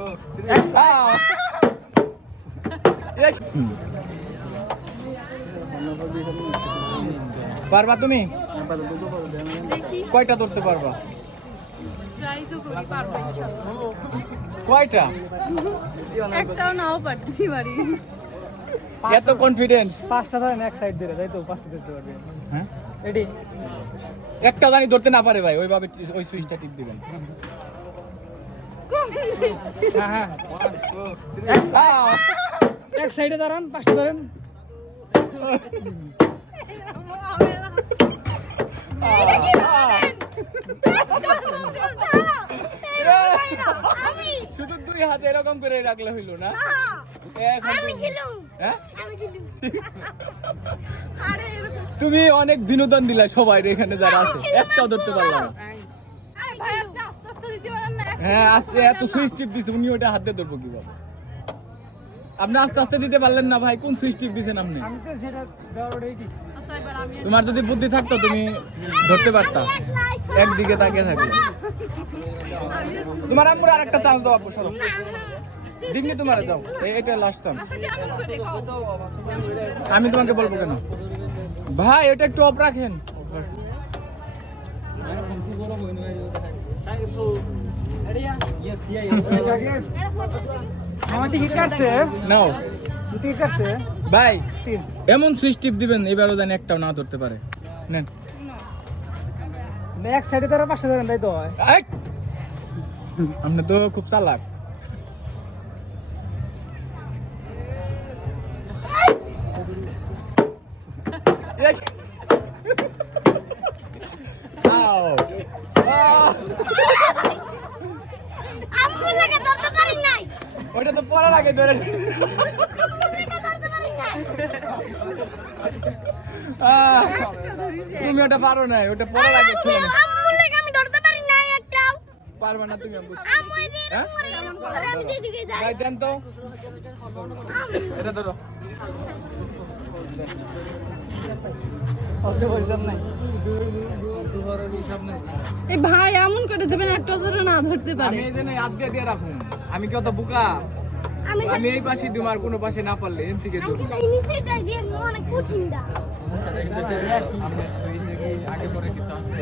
পারবা তুমি? কয়টা ধরতে পারবা? ট্রাই তো করি পারব ইনশাআল্লাহ। কয়টা? একটাও নাও পারতেছি পারি এত কনফিডেন্স পাঁচটা ধরেন এক সাইড দিলে তাই তো? পাঁচটা দিতে পারবে। হ্যাঁ? রেডি একটা জানি ধরতে না পারে ভাই ওইভাবে ওই সুইচটা টিপ দিবেন। হ্যাঁ হ্যাঁ এক সাইডে দাঁড়ান পাঁচটা ধরেন শুধু দুই হাতে এরকম করে রাখলে হইল না? তুমি- হ্যাঁ? তুমি অনেক বিনোদন দিলা সবাই এখানে যারা আছে। একটাও ধরতে পারলাম হ্যাঁ আজকে এত সুইচ টিপ দিছে উনি ওটা হাতে ধরবো কীভাবে? আপনি আস্তে আস্তে দিতে পারলেন না ভাই কোন সুইচ টিপ দিছেন আপনি? আচ্ছা এবার আমি তোমার যদি বুদ্ধি থাকতো তুমি ধরতে পারতা। একদিকে তাকিয়ে থাকলে তোমার আম্মুর আরেকটা চান্স দাও আপু সরো দিমনি তোমার যাও এই- এটা লাস্ট চান্স আচ্ছা আমি তোমাকে বলব কেন? ভাই এটা একটু অফ রাখেন। ভাই এমন সুইচ টিপ দিবেন এবারও জানি একটাও না ধরতে পারে নেন এক সাইডে তারা পাঁচটা ধরেন তাই তো! আপনি তো খুব চালাক! আও! আহ! আম্মুর লাগে ধরতে পারি নাই ওটা তো পড়ার আগে ধরে! তুমি ওটা পারো না ওটা পড়ার আগে আমি ধরতে পারি একটাও। পারবা না তুমি আমি হ্যাঁ? দেন তো। এটা ধরো। ভাই এমন করে দেবেন একটা না ধরতে পারে। এই জন্য হাত দিয়ে দিয়ে রাখুন। আমি কত বোকা? আমি এই পাশে দিম আর কোনো পাশে না পারলে এন থেকে আমি কিন্তু এই নিচেটাই দিয়ে অনেক কঠিন দা আগে পরে কিছু আছে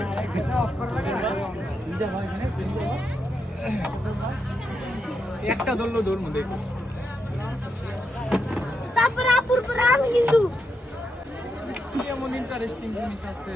একটা ধরলো ধরবো দেখো। তারপরে আপুর পরে আমি কিন্তু এমন ইন্টারেস্টিং জিনিস আছে।